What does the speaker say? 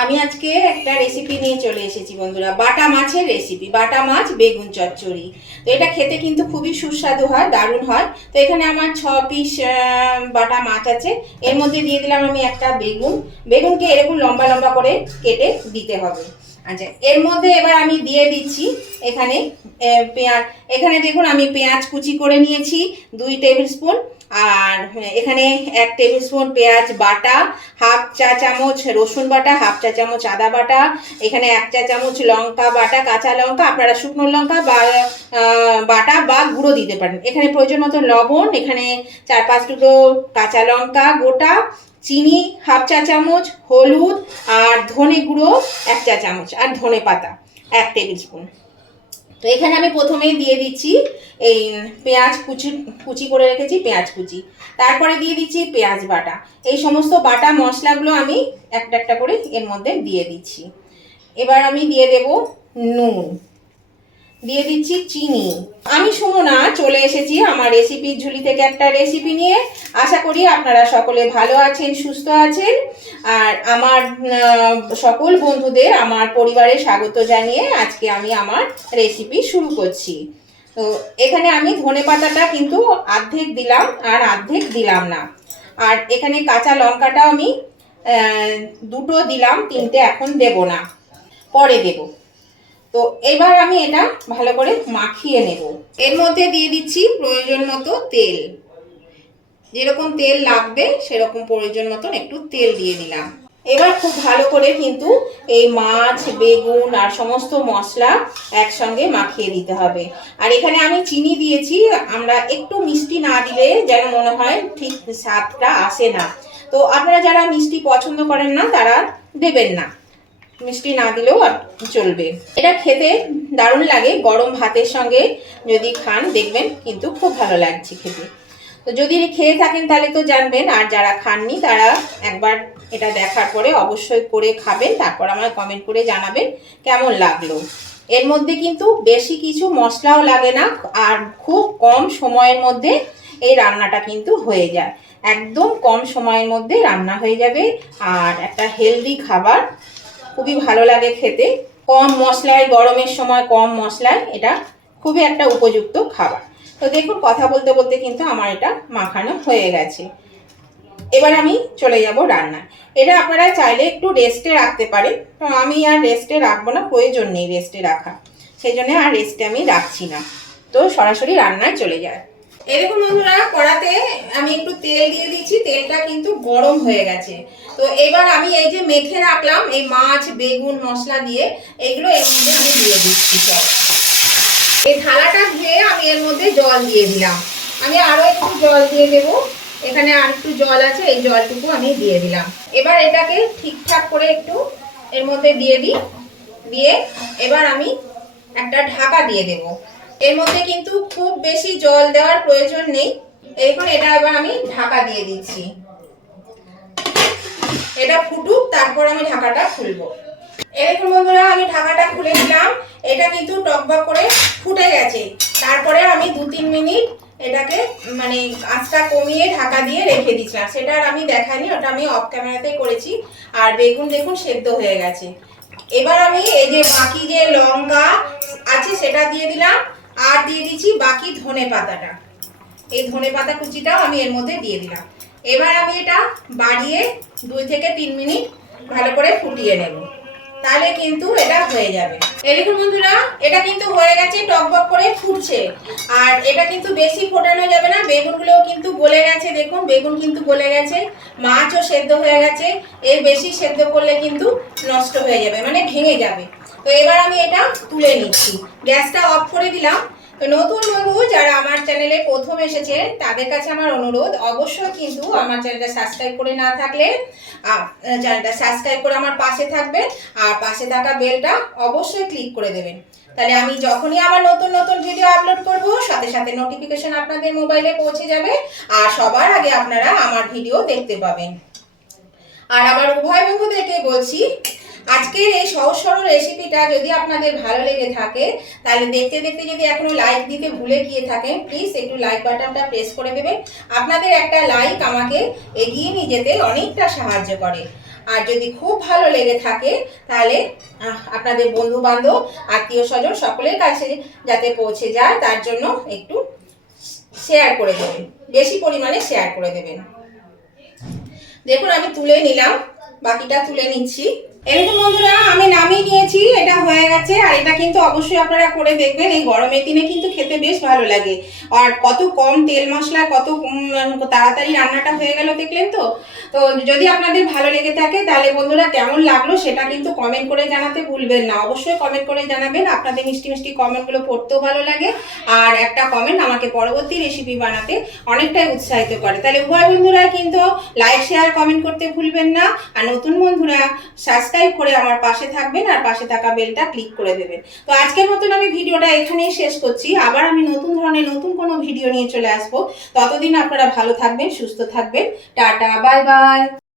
আমি আজকে একটা রেসিপি নিয়ে চলে এসেছি বন্ধুরা, বাটা মাছের রেসিপি। বাটা মাছ বেগুন চচ্চড়ি। তো এটা খেতে কিন্তু খুবই সুস্বাদু হয়, দারুণ হয়। তো এখানে আমার 6 পিস বাটা মাছ আছে। এর মধ্যে দিয়ে দিলাম আমি একটা বেগুনকে এরকম লম্বা লম্বা করে কেটে দিতে হবে। আচ্ছা, এর মধ্যে এবার আমি দিয়ে দিচ্ছি এখানে পেঁয়াজ। এখানে দেখুন আমি পেঁয়াজ কুচি করে নিয়েছি 2 টেবিল স্পুন। আর এখানে 1 টেবিল স্পুন পেঁয়াজ বাটা, হাফ চা চামচ রসুন বাটা, হাফ চা চামচ আদা বাটা, এখানে 1 চা চামচ লঙ্কা বাটা, কাঁচা লঙ্কা, আপনারা শুকনো লঙ্কা বা বাটা বা গুঁড়ো দিতে পারেন। এখানে প্রয়োজন মতো লবণ, এখানে 4-5 টুকরো কাঁচা লঙ্কা গোটা, চিনি হাফ চা চামচ, হলুদ আর ধনে গুঁড়ো 1 চা চামচ, আর ধনে পাতা 1 টেবিল স্পুন। তো এখানে আমি প্রথমেই দিয়ে দিচ্ছি এই পেঁয়াজ কুচি করে রেখেছি পেঁয়াজ কুচি। তারপরে দিয়ে দিচ্ছি পেঁয়াজ বাটা। এই সমস্ত বাটা মশলাগুলো আমি একটা একটা করে এর মধ্যে দিয়ে দিচ্ছি। এবার আমি দিয়ে দেব নুন, দিয়ে দিচ্ছি চিনি। আমি সুমনা চলে এসেছি আমার রেসিপির ঝুলি থেকে একটা রেসিপি নিয়ে। আশা করি আপনারা সকলে ভালো আছেন, সুস্থ আছেন। আর আমার সকল বন্ধুদের আমার পরিবারে স্বাগত জানিয়ে আজকে আমি আমার রেসিপি শুরু করছি। তো এখানে আমি ধনে পাতাটা কিন্তু অর্ধেক দিলাম আর অর্ধেক দিলাম না। আর এখানে কাঁচা লঙ্কাটাও আমি 2টো দিলাম, 3টে এখন দেব না, পরে দেব। তো এবার আমি এটা ভালো করে মাখিয়ে নেব। এর মধ্যে দিয়ে দিচ্ছি প্রয়োজন মতো তেল। যেরকম তেল লাগবে সেরকম প্রয়োজন মতন একটু তেল দিয়ে দিলাম। এবার খুব ভালো করে কিন্তু এই মাছ বেগুন আর সমস্ত মশলা একসঙ্গে মাখিয়ে দিতে হবে। আর এখানে আমি চিনি দিয়েছি, আমরা একটু মিষ্টি না দিলে যেন মনে হয় ঠিক স্বাদটা আসে না। তো আপনারা যারা মিষ্টি পছন্দ করেন না তারা দেবেন না, মিষ্টি না দিলেও চলবে। এটা খেতে দারুণ লাগে, গরম ভাতের সঙ্গে যদি খান দেখবেন কিন্তু খুব ভালো লাগছে খেতে। তো যদি খেয়ে থাকেন তাহলে তো জানবেন, আর যারা খাননি তারা একবার এটা দেখার পরে অবশ্যই করে খাবেন, তারপর আমায় কমেন্ট করে জানাবেন কেমন লাগলো। এর মধ্যে কিন্তু বেশি কিছু মশলাও লাগে না, আর খুব কম সময়ের মধ্যে এই রান্নাটা কিন্তু হয়ে যায়। একদম কম সময়ের মধ্যে রান্না হয়ে যাবে, আর একটা হেলদি খাবার, খুবই ভালো লাগে খেতে। কম মশলায়, গরমের সময় কম মশলায় এটা খুবই একটা উপযুক্ত খাবার। তো দেখুন কথা বলতে বলতে কিন্তু আমার এটা মাখানো হয়ে গেছে। এবার আমি চলে যাব রান্না। এটা আপনারা চাইলে একটু রেস্টে রাখতে পারেন, তো আমি আর রেস্টে রাখবো না, প্রয়োজন নেই রেস্টে রাখা, সেই জন্য আর রেস্টে আমি রাখছি না। তো সরাসরি রান্নায় চলে যায়। এরকম বন্ধুরা, কড়াতে আমি একটু তেল দিয়ে দিচ্ছি, তেলটা কিন্তু গরম হয়ে গেছে। তো এবার আমি এই যে মেখে রাখলাম এই মাছ বেগুন মশলা দিয়ে, এগুলো এর মধ্যে আমি দিয়ে দিচ্ছি সব। এই থালাটা ধুয়ে আমি এর মধ্যে জল দিয়ে দিলাম। আমি আরো একটু জল দিয়ে দেবো, এখানে আর একটু জল আছে, এই জলটুকু আমি দিয়ে দিলাম। এবার এটাকে ঠিকঠাক করে একটু এর মধ্যে দিয়ে দিই, দিয়ে এবার আমি একটা ঢাকা দিয়ে দেব। এর মধ্যে কিন্তু খুব বেশি জল দেওয়ার প্রয়োজন নেই। এখন এটা এবার আমি ঢাকা দিয়ে দিচ্ছি, এটা ফুটুক, তারপর আমি ঢাকাটা খুলবো। এরকম বন্ধুরা আমি ঢাকাটা খুলে দিলাম, এটা কিন্তু টকবক করে ফুটে গেছে। তারপরে আমি 2-3 মিনিট এটাকে মানে আঁচটা কমিয়ে ঢাকা দিয়ে রেখে দিচ্ছিলাম, সেটা আর আমি দেখাইনি, ওটা আমি অফ ক্যামেরাতেই করেছি। আর বেগুন দেখুন সেদ্ধ হয়ে গেছে। এবার আমি এই যে বাকি যে লঙ্কা আছে সেটা দিয়ে দিলাম, আর দিয়ে দিচ্ছি বাকি ধনে পাতাটা। এই ধনে পাতা কুচিটাও আমি এর মধ্যে দিয়ে দিলাম। এবার আমি এটা বাড়িয়ে 2 থেকে 3 মিনিট ভালো করে ফুটিয়ে নেব, তাহলে কিন্তু এটা হয়ে যাবে। দেখুন বন্ধুরা, এটা কিন্তু হয়ে গেছে, টকবক করে ফুটছে। আর এটা কিন্তু বেশি ফোটানো যাবে না, বেগুনগুলোও কিন্তু গলে গেছে, দেখুন বেগুন কিন্তু গলে গেছে, মাছও সেদ্ধ হয়ে গেছে। এর বেশি সেদ্ধ করলে কিন্তু নষ্ট হয়ে যাবে, মানে ভেঙে যাবে। তো এবার আমি এটা তুলে নিচ্ছি, গ্যাসটা অফ করে দিলাম। তো নতুন বন্ধু যারা আমার চ্যানেলে প্রথম এসেছে তাদের কাছে আমার অনুরোধ, অবশ্যই কিন্তু আমার চ্যানেলটা সাবস্ক্রাইব করে না থাকলে চ্যানেলটা সাবস্ক্রাইব করে আমার পাশে থাকবেন, আর পাশে থাকা বেলটা অবশ্যই ক্লিক করে দেবেন। তাহলে আমি যখনই আমার নতুন নতুন ভিডিও আপলোড করব সাথে সাথে নোটিফিকেশন আপনাদের মোবাইলে পৌঁছে যাবে, আর সবার আগে আপনারা আমার ভিডিও দেখতে পাবেন। আর আমার উভয় বন্ধুদেরকে বলছি, আজকের এই সহজ সরল রেসিপিটা যদি আপনাদের ভালো লেগে থাকে তাহলে দেখতে দেখতে যদি এখনো লাইক দিতে ভুলে গিয়ে থাকেন, প্লিজ একটু লাইক বাটনটা প্রেস করে দেবেন। আপনাদের একটা লাইক আমাকে এগিয়ে নিয়ে যেতে অনেকটা সাহায্য করে। আর যদি খুব ভালো লেগে থাকে তাহলে আপনাদের বন্ধু বান্ধব আত্মীয় স্বজন সকলের কাছে যাতে পৌঁছে যায় তার জন্য একটু শেয়ার করে দেবেন, বেশি পরিমাণে শেয়ার করে দেবেন। দেখুন আমি তুলে নিলাম, বাকিটা তুলে নিচ্ছি। এরকম বন্ধুরা আমি নামিয়ে নিয়েছি, এটা হয়ে গেছে। আর এটা কিন্তু অবশ্যই আপনারা করে দেখবেন, এই গরমের দিনে কিন্তু খেতে বেশ ভালো লাগে। আর কত কম তেল মশলা, কত তাড়াতাড়ি রান্নাটা হয়ে গেল দেখলেন তো। তো যদি আপনাদের ভালো লেগে থাকে তাহলে বন্ধুরা কেমন লাগলো সেটা কিন্তু কমেন্ট করে জানাতে ভুলবেন না, অবশ্যই কমেন্ট করে জানাবেন। আপনাদের মিষ্টি মিষ্টি কমেন্টগুলো পড়তেও ভালো লাগে, আর একটা কমেন্ট আমাকে পরবর্তী রেসিপি বানাতে অনেকটাই উৎসাহিত করে। তাহলে উভয় বন্ধুরা কিন্তু লাইক শেয়ার কমেন্ট করতে ভুলবেন না। আর নতুন বন্ধুরা সাবস্ক্রাইব করে আমার পাশে থাকবেন আর পাশে থাকা বেলটা ক্লিক করে দেবেন। তো আজকের মতন আমি ভিডিওটা এখানেই শেষ করছি। আবার আমি নতুন ধরনের নতুন কোনো ভিডিও নিয়ে চলে আসবো। ততদিন আপনারা ভালো থাকবেন, সুস্থ থাকবেন। Tata, bye bye.